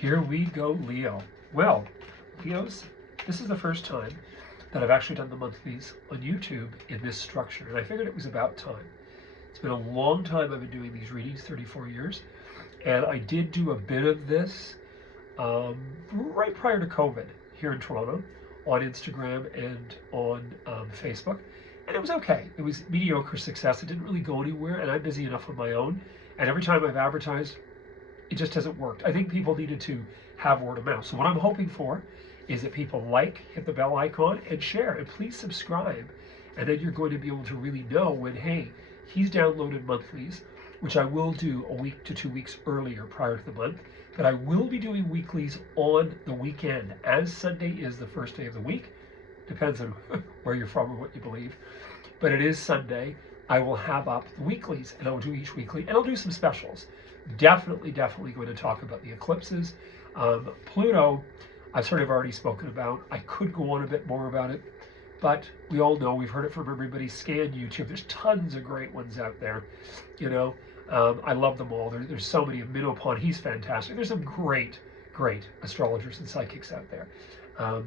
Here we go, Leo. Well, Leos, this is the first time that I've actually done the monthlies on YouTube in this structure, and I figured it was about time. It's been a long time I've been doing these readings, 34 years, and I did do a bit of this right prior to COVID here in Toronto on Instagram and on Facebook, and it was okay. It was mediocre success. It didn't really go anywhere, and I'm busy enough on my own, and every time I've advertised, it just hasn't worked. I think people needed to have word of mouth. So what I'm hoping for is that people hit the bell icon, and share, and please subscribe. And then you're going to be able to really know when, hey, he's downloaded monthlies, which I will do a week to 2 weeks earlier prior to the month. But I will be doing weeklies on the weekend, as Sunday is the first day of the week. Depends on where you're from or what you believe. But it is Sunday. I will have up the weeklies, and I'll do each weekly, and I'll do some specials. Definitely going to talk about the eclipses. Pluto, I've sort of already spoken about. I could go on a bit more about it, but we all know, we've heard it from everybody. Scan YouTube. There's tons of great ones out there. I love them all. There's so many. Minnow Pond, he's fantastic. There's some great astrologers and psychics out there. I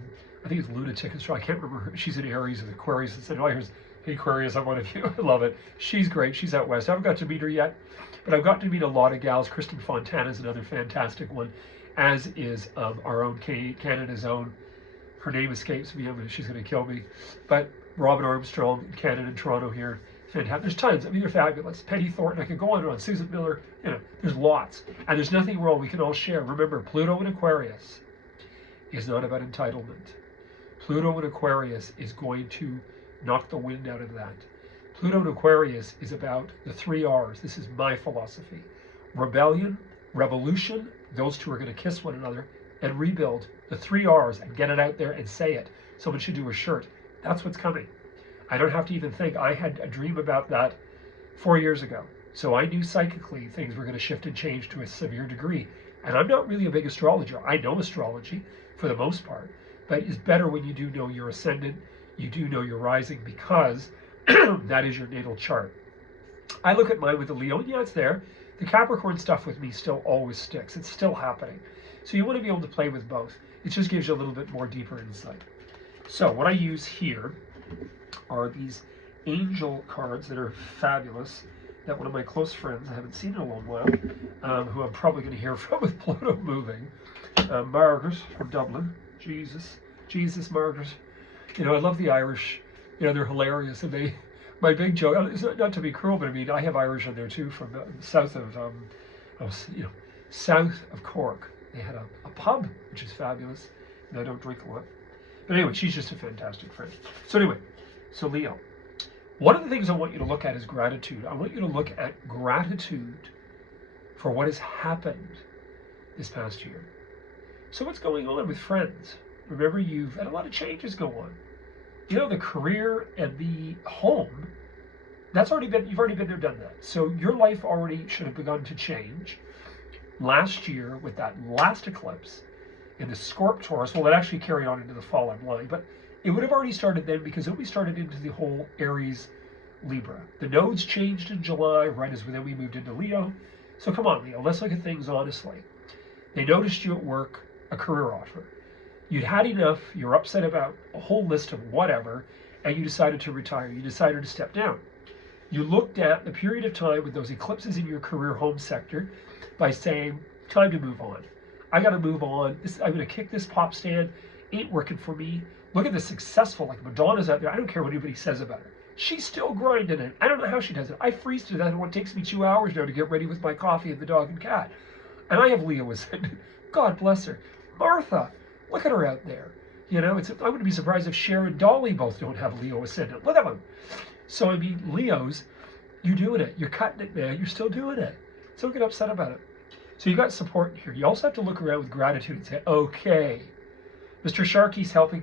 think it's Lunatic Astrology. I can't remember her. She's in Aries and Aquarius, and said, "Oh, here's Aquarius. I'm one of you." I love it. She's great. She's out west. I haven't got to meet her yet, but I've got to meet a lot of gals. Kristen Fontana is another fantastic one, as is our own Canada's own. Her name escapes me. She's going to kill me. But Robin Armstrong in Canada and Toronto here. Fantastic. There's tons. I mean, they're fabulous. Penny Thornton. I can go on and on. Susan Miller. There's lots. And there's nothing wrong. We can all share. Remember, Pluto in Aquarius is not about entitlement. Pluto in Aquarius is going to knock the wind out of that. Pluto in Aquarius is about the 3 R's. This is my philosophy. Rebellion, revolution, those two are going to kiss one another, and rebuild. The 3 R's, and get it out there and say it. Someone should do a shirt. That's what's coming. I don't have to even think. I had a dream about that 4 years ago. So I knew psychically things were going to shift and change to a severe degree. And I'm not really a big astrologer. I know astrology for the most part, but it's better when you do know your ascendant, you do know your rising, because that is your natal chart. I look at mine with the Leo, and yeah, it's there. The Capricorn stuff with me still always sticks. It's still happening. So you want to be able to play with both. It just gives you a little bit more deeper insight. So what I use here are these angel cards that are fabulous, that one of my close friends, I haven't seen in a long while, who I'm probably going to hear from with Pluto moving, Margaret from Dublin. Jesus, Margaret. I love the Irish. They're hilarious, and my big joke, it's not to be cruel, but I mean, I have Irish in there too, from south of Cork. They had a pub, which is fabulous, and I don't drink a lot. But anyway, she's just a fantastic friend. So anyway, Leo, one of the things I want you to look at is gratitude. I want you to look at gratitude for what has happened this past year. So what's going on with friends? Remember, you've had a lot of changes go on. The career and the home, you've already been there, done that. So your life already should have begun to change. Last year, with that last eclipse in the Scorp Taurus, well, it actually carried on into the fall I'm lying, but it would have already started then, because it we started into the whole Aries Libra. The nodes changed in July, right as then we moved into Leo. So come on, Leo, let's look at things honestly. They noticed you at work, a career offer. You'd had enough, you're upset about a whole list of whatever, and you decided to retire. You decided to step down. You looked at the period of time with those eclipses in your career home sector by saying, time to move on. I got to move on. I'm going to kick this pop stand. Ain't working for me. Look at the successful, like Madonna's out there. I don't care what anybody says about her. She's still grinding it. I don't know how she does it. I freeze to death, and it takes me 2 hours now to get ready with my coffee and the dog and cat. And I have Leo ascendant. God bless her. Martha, look at her out there. I wouldn't be surprised if Cher and Dolly both don't have Leo ascendant. Look at them. So, I mean, Leos, you're doing it. You're cutting it, man. You're still doing it. So don't get upset about it. So you've got support here. You also have to look around with gratitude and say, okay, Mr. Sharkey's helping,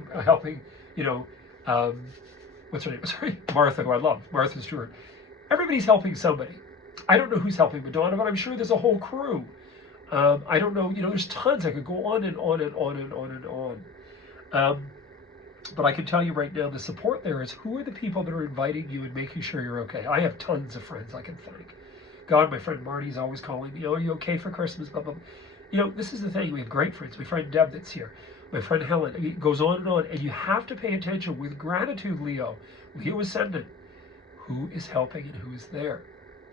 what's her name? Sorry, Martha, who I love, Martha Stewart. Everybody's helping somebody. I don't know who's helping Madonna, but I'm sure there's a whole crew. I don't know, there's tons. I could go on and on and on and on and on. But I can tell you right now, the support there is, who are the people that are inviting you and making sure you're okay? I have tons of friends I can thank. God, my friend Marty's always calling me, oh, are you okay for Christmas? Blah, blah, blah. You know, this is the thing. We have great friends. My friend Deb that's here. My friend Helen. I mean, it goes on. And you have to pay attention with gratitude, Leo. Leo Ascendant. Who is helping and who is there?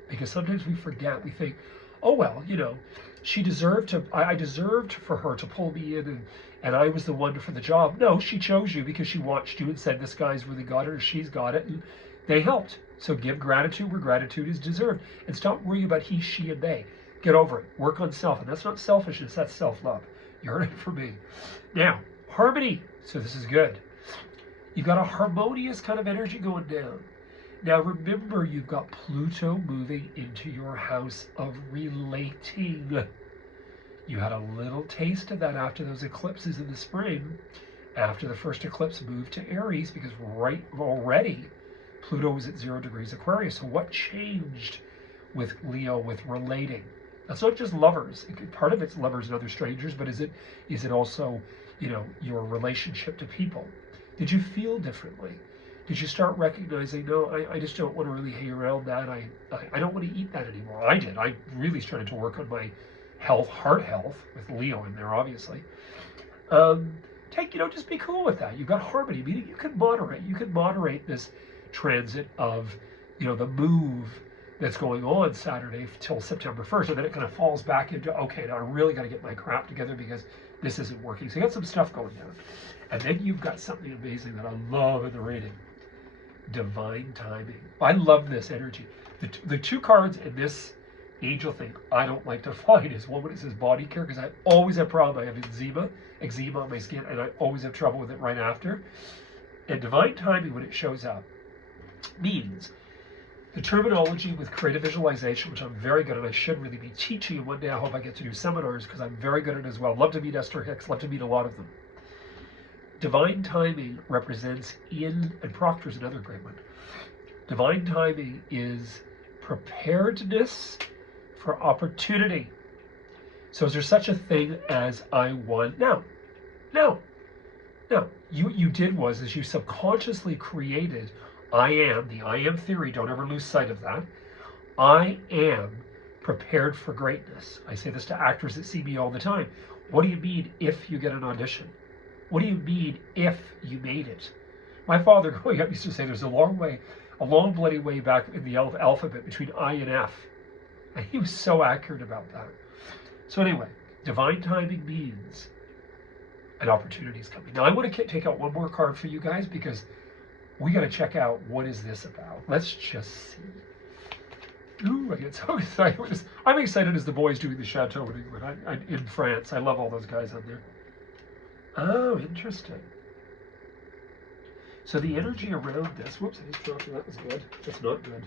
Because sometimes we forget. We think, oh, well, you know, she deserved to, I deserved for her to pull me in and I was the one for the job. No, she chose you because she watched you and said, this guy's really got it or she's got it. And they helped. So give gratitude where gratitude is deserved. And stop worrying about he, she, and they. Get over it. Work on self. And that's not selfishness. That's self-love. You heard it from me. Now, harmony. So this is good. You've got a harmonious kind of energy going down. Now remember, you've got Pluto moving into your house of relating. You had a little taste of that after those eclipses in the spring, after the first eclipse moved to Aries, because right already Pluto was at 0 degrees Aquarius. So what changed with Leo with relating? That's not just lovers. Part of it's lovers and other strangers, but is it also, you know, your relationship to people? Did you feel differently? Did you start recognizing, no, I just don't want to really hang around that. I don't want to eat that anymore. I did. I really started to work on my health, heart health, with Leo in there, obviously. Just be cool with that. You've got harmony, meaning you can moderate this transit of, you know, the move that's going on Saturday till September 1st. And then it kind of falls back into, okay, now I really got to get my crap together because this isn't working. So you got some stuff going down. And then you've got something amazing that I love in the reading. Divine timing. I love this energy. The two cards in this angel thing I don't like to find is one when it says body care, because I always have problem. I have eczema on my skin, and I always have trouble with it right after. And divine timing, when it shows up, means the terminology with creative visualization, which I'm very good at. I should really be teaching, and one day I hope I get to do seminars because I'm very good at it as well. Love to meet Esther Hicks, love to meet a lot of them. Divine timing represents and Proctor's another great one. Divine timing is preparedness for opportunity. So is there such a thing as I want now? No. You did was you subconsciously created I am, the I am theory, don't ever lose sight of that. I am prepared for greatness. I say this to actors that see me all the time. What do you mean if you get an audition? What do you mean if you made it? My father growing up used to say there's a long bloody way back in the alphabet between I and F. And he was so accurate about that. So anyway, divine timing means an opportunity is coming. Now I want to take out one more card for you guys because we got to check out what is this about. Let's just see. Ooh, I get so excited. I'm excited as the boys doing the chateau in England. I'm in France. I love all those guys out there. Oh, interesting. So the energy around this, whoops, I just dropped it. That was good. That's not good.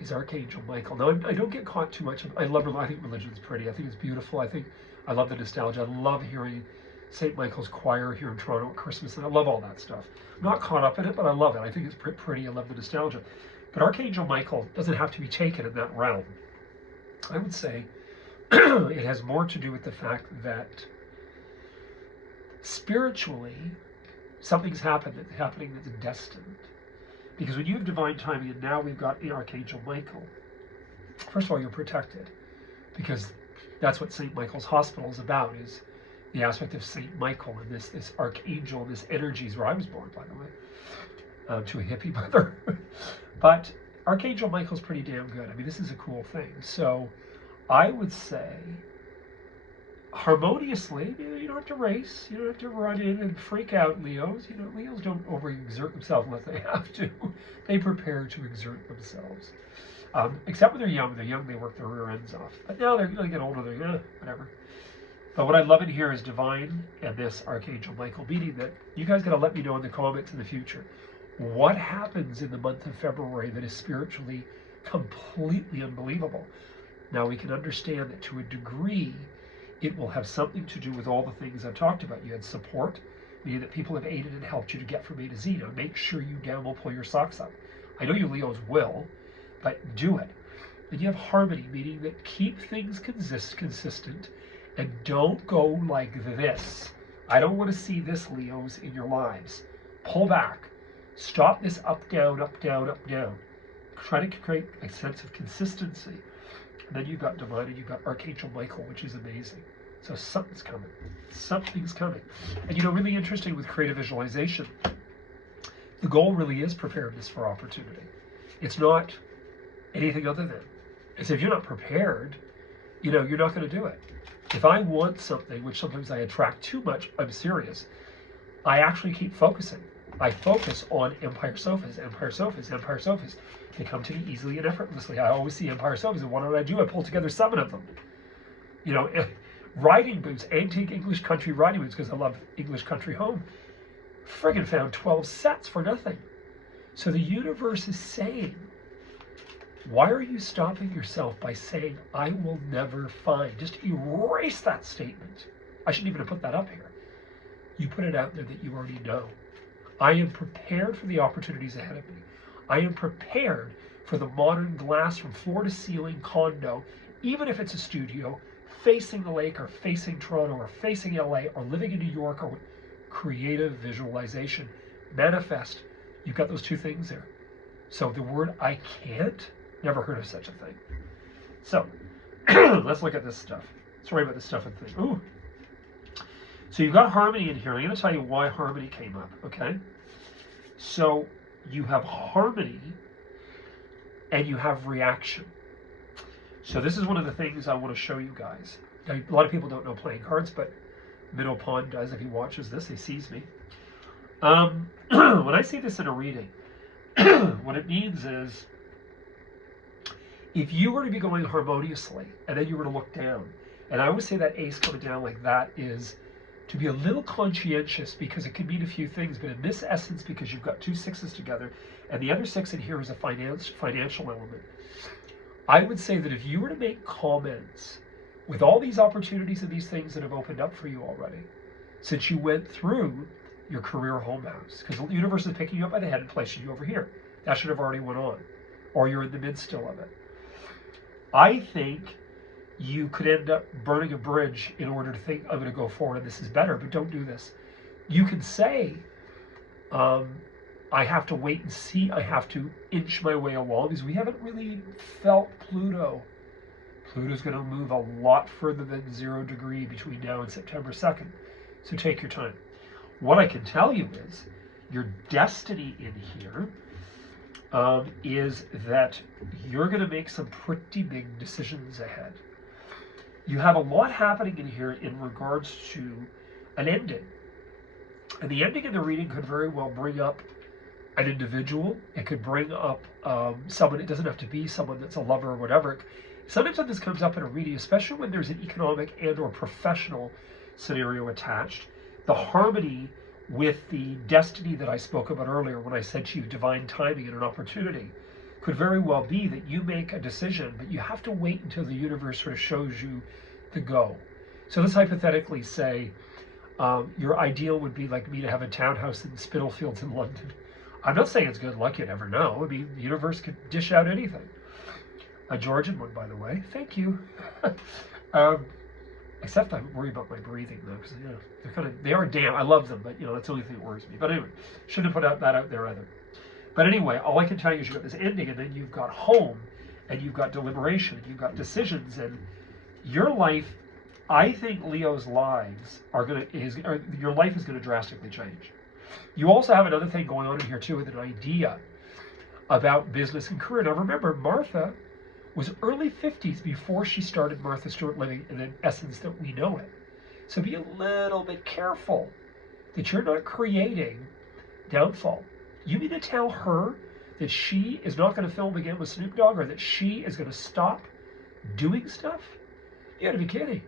Is Archangel Michael. Now, I don't get caught too much. I think religion's pretty. I think it's beautiful. I love the nostalgia. I love hearing St. Michael's Choir here in Toronto at Christmas, and I love all that stuff. I'm not caught up in it, but I love it. I think it's pretty. I love the nostalgia. But Archangel Michael doesn't have to be taken in that realm. I would say it has more to do with the fact that spiritually, something's happening that's destined. Because when you have divine timing, and now we've got the Archangel Michael, first of all, you're protected. Because that's what St. Michael's Hospital is about, is the aspect of St. Michael and this archangel, this energy is where I was born, by the way, to a hippie mother. But Archangel Michael's pretty damn good. I mean, this is a cool thing. So I would say, harmoniously, you don't have to race. You don't have to run in and freak out, Leos. You know, Leos don't overexert themselves unless they have to. They prepare to exert themselves. Except when they're young. They're young, they work their rear ends off. But now they're going to get older, they're whatever. But what I love in here is divine and this Archangel Michael, meaning that you guys got to let me know in the comments in the future. What happens in the month of February that is spiritually completely unbelievable? Now we can understand that to a degree, it will have something to do with all the things I've talked about. You had support, meaning that people have aided and helped you to get from A to Z. Now make sure you damn well pull your socks up. I know you Leos will, but do it. Then you have harmony, meaning that keep things consistent and don't go like this. I don't want to see this, Leos, in your lives. Pull back. Stop this up, down, up, down, up, down. trying to create a sense of consistency. And then you've got divine, and you've got Archangel Michael, which is amazing. So something's coming. Something's coming. And really interesting with creative visualization, the goal really is preparedness for opportunity. It's not anything other than. It's if you're not prepared, you're not going to do it. If I want something, which sometimes I attract too much, I'm serious, I actually keep focusing. I focus on Empire sofas, Empire sofas, Empire sofas. They come to me easily and effortlessly. I always see Empire sofas, and what do? I pull together 7 of them. Riding boots, antique English country riding boots, because I love English country home. Friggin' found 12 sets for nothing. So the universe is saying, why are you stopping yourself by saying, I will never find? Just erase that statement. I shouldn't even have put that up here. You put it out there that you already know. I am prepared for the opportunities ahead of me. I am prepared for the modern glass from floor to ceiling condo, even if it's a studio, facing the lake or facing Toronto or facing LA or living in New York, or creative visualization. Manifest. You've got those 2 things there. So the word I can't, never heard of such a thing. So let's look at this stuff. Sorry about this stuff and thing. Ooh. So you've got harmony in here. I'm going to tell you why harmony came up, okay? So you have harmony and you have reaction. So this is one of the things I want to show you guys. Now, a lot of people don't know playing cards, but Minnow Pond does. If he watches this, he sees me. When I see this in a reading, what it means is, if you were to be going harmoniously and then you were to look down, and I always say that ace coming down like that is to be a little conscientious, because it can mean a few things, but in this essence, because you've got 2 6s together, and the other 6 in here is a financial element. I would say that if you were to make comments with all these opportunities and these things that have opened up for you already, since you went through your career home house, because the universe is picking you up by the head and placing you over here. That should have already went on, or you're in the midst still of it. I think you could end up burning a bridge in order to think, I'm going to go forward and this is better, but don't do this. You can say, I have to wait and see, I have to inch my way along, because we haven't really felt Pluto. Pluto's going to move a lot further than 0 degree between now and September 2nd. So take your time. What I can tell you is, your destiny in here is that you're going to make some pretty big decisions ahead. You have a lot happening in here in regards to an ending. And the ending in the reading could very well bring up an individual. It could bring up someone. It doesn't have to be someone that's a lover or whatever. Sometimes when this comes up in a reading, especially when there's an economic and or professional scenario attached, the harmony with the destiny that I spoke about earlier when I said to you divine timing and an opportunity could very well be that you make a decision, but you have to wait until the universe sort of shows you the go. So let's hypothetically say your ideal would be like me to have a townhouse in Spitalfields in London. I'm not saying it's good luck, you never know. I mean, the universe could dish out anything. A Georgian one, by the way. Thank you. Except I worry about my breathing though, because they are damp. I love them, but that's the only thing that worries me. But anyway, shouldn't have put that out there either. But anyway, all I can tell you is you've got this ending, and then you've got home, and you've got deliberation, and you've got decisions, and your life. I think Leo's lives your life is gonna drastically change. You also have another thing going on in here too, with an idea about business and career. Now remember, Martha was early 50s before she started Martha Stewart Living in the essence that we know it. So be a little bit careful that you're not creating downfall. You mean to tell her that she is not going to film again with Snoop Dogg, or that she is going to stop doing stuff? You gotta be kidding.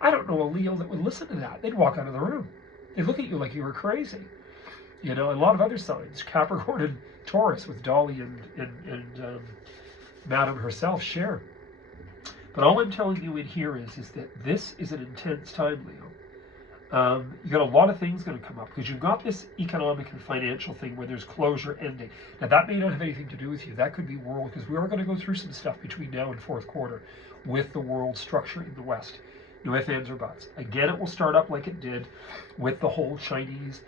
I don't know a Leo that would listen to that. They'd walk out of the room. They'd look at you like you were crazy. A lot of other signs, Capricorn and Taurus with Dolly and Madam herself share. But all I'm telling you in here is that this is an intense time, Leo. You got a lot of things going to come up, because you've got this economic and financial thing where there's closure ending. Now that may not have anything to do with you. That could be world, because we are going to go through some stuff between now and 4th quarter with the world structure in the West. No ifs, ands, or buts. Again, it will start up like it did with the whole Chinese,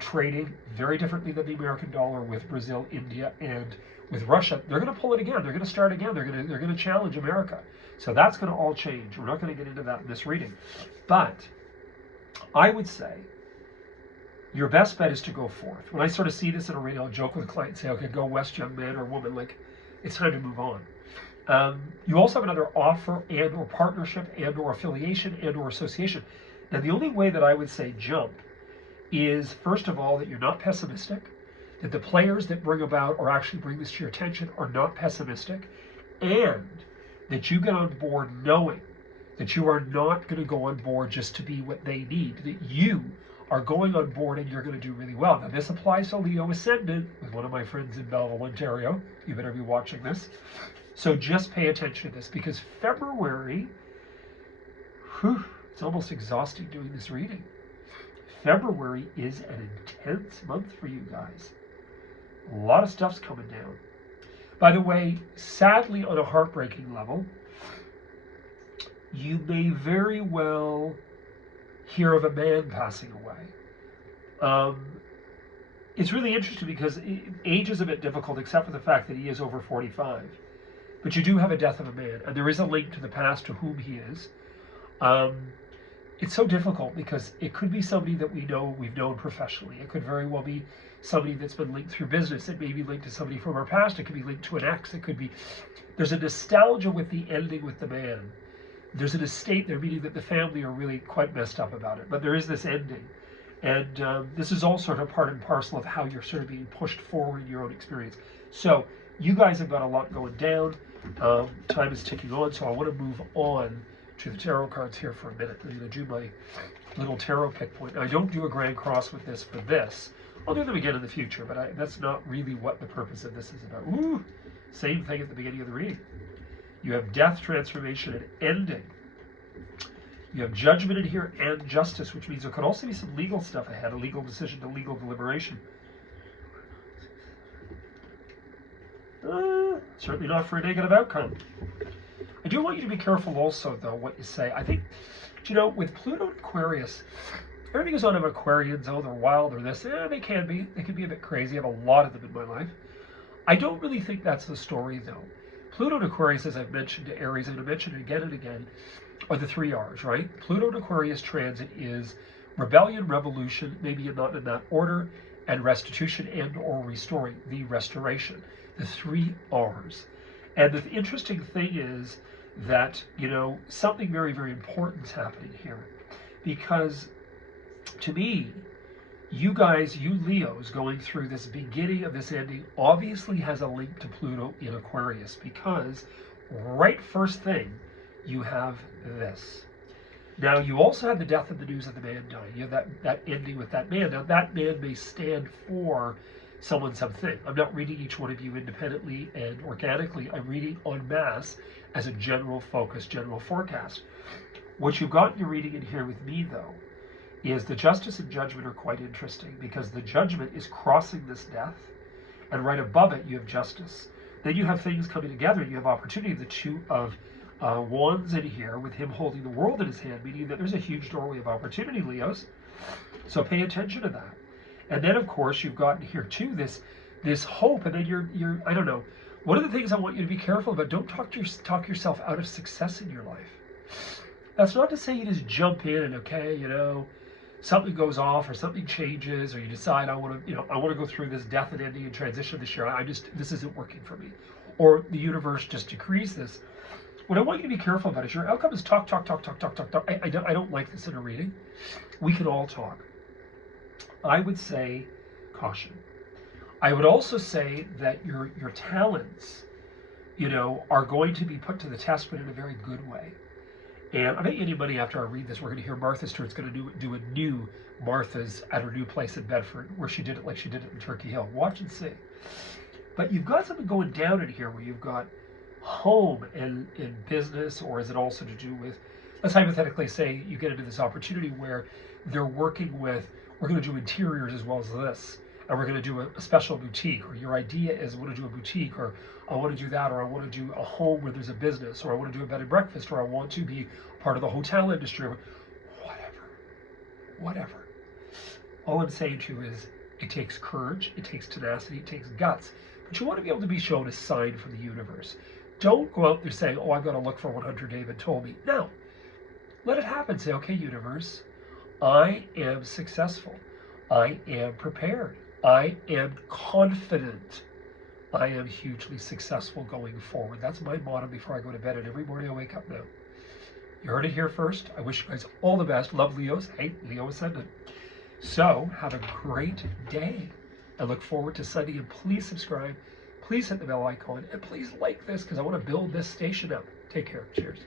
trading very differently than the American dollar with Brazil, India, and with Russia, they're going to pull it again. They're going to start again. They're going to challenge America. So that's going to all change. We're not going to get into that in this reading. But I would say your best bet is to go forth. When I sort of see this in a reading, I'll joke with a client and say, okay, go west, young man or woman. Like, it's time to move on. You also have another offer and or partnership and or affiliation and or association. Now, the only way that I would say jump is, first of all, that you're not pessimistic, that the players that bring about or actually bring this to your attention are not pessimistic, and that you get on board knowing that you are not going to go on board just to be what they need, that you are going on board and you're going to do really well. Now, this applies to Leo Ascendant with one of my friends in Belleville, Ontario. You better be watching this. So just pay attention to this, because February, it's almost exhausting doing this reading. February is an intense month for you guys. A lot of stuff's coming down. By the way, sadly, on a heartbreaking level, you may very well hear of a man passing away. It's really interesting because age is a bit difficult, except for the fact that he is over 45. But you do have a death of a man, and there is a link to the past to whom he is. It's so difficult because it could be somebody that we've known professionally. It could very well be somebody that's been linked through business. It may be linked to somebody from our past. It could be linked to an ex. It could be, there's a nostalgia with the ending with the man. There's an estate there, meaning that the family are really quite messed up about it. But there is this ending. And this is all sort of part and parcel of how you're sort of being pushed forward in your own experience. So you guys have got a lot going down. Time is ticking on, so I want to move on to the tarot cards here for a minute. I'm going to do my little tarot pick point. Now, I don't do a Grand Cross with this for this. I'll do them again in the future, but that's not really what the purpose of this is about. Ooh, same thing at the beginning of the reading. You have death, transformation, and ending. You have judgment in here and justice, which means there could also be some legal stuff ahead, a legal decision to legal deliberation. Certainly not for a negative outcome. I do want you to be careful also, though, what you say. I think, with Pluto and Aquarius, everything goes on in Aquarians, oh, they're wild or this. They can be. They can be a bit crazy. I have a lot of them in my life. I don't really think that's the story, though. Pluto and Aquarius, as I've mentioned to Aries, I'm going to mention it again and again, are the 3 R's, right? Pluto and Aquarius transit is rebellion, revolution, maybe not in that order, and restitution and or restoring, the restoration. The 3 R's. And the interesting thing is that, something very, very important is happening here. Because to me, you guys, you Leos, going through this beginning of this ending obviously has a link to Pluto in Aquarius, because right first thing, you have this. Now, you also have the death of the news of the man dying. You have that ending with that man. Now, that man may stand for someone, something. I'm not reading each one of you independently and organically. I'm reading en masse as a general focus, general forecast. What you've got in your reading in here with me, though, is the justice and judgment are quite interesting, because the judgment is crossing this death, and right above it you have justice. Then you have things coming together, and you have opportunity. The 2 of Wands in here with him holding the world in his hand, meaning that there's a huge doorway of opportunity, Leos. So pay attention to that. And then, of course, you've got here too this hope, and then you're I don't know. One of the things I want you to be careful about: don't talk yourself out of success in your life. That's not to say you just jump in and something goes off or something changes, or you decide I want to go through this death and ending and transition this year. This isn't working for me, or the universe just decrees this. What I want you to be careful about is your outcome is talk. I don't like this in a reading. We can all talk. I would say caution. I would also say that your talents, are going to be put to the test, but in a very good way. And I bet you any money after I read this, we're going to hear Martha Stewart's going to do a new Martha's at her new place in Bedford, where she did it like she did it in Turkey Hill. Watch and see. But you've got something going down in here where you've got home and business, or is it also to do with, let's hypothetically say you get into this opportunity where they're working with, we're going to do interiors as well as this, and we're going to do a special boutique, or your idea is I want to do a boutique, or I want to do that, or I want to do a home where there's a business, or I want to do a bed and breakfast, or I want to be part of the hotel industry, or whatever. All I'm saying to you is it takes courage, it takes tenacity, it takes guts, But you want to be able to be shown a sign from the universe. Don't go out there saying, oh, I'm going to look for 100 David told me. No. Let it happen. Say, okay, universe, I am successful. I am prepared. I am confident. I am hugely successful going forward. That's my motto before I go to bed, and every morning I wake up now. You heard it here first. I wish you guys all the best. Love, Leos. Hey, Leo Ascendant. So, have a great day. I look forward to Sunday, and please subscribe. Please hit the bell icon, and please like this because I want to build this station up. Take care. Cheers.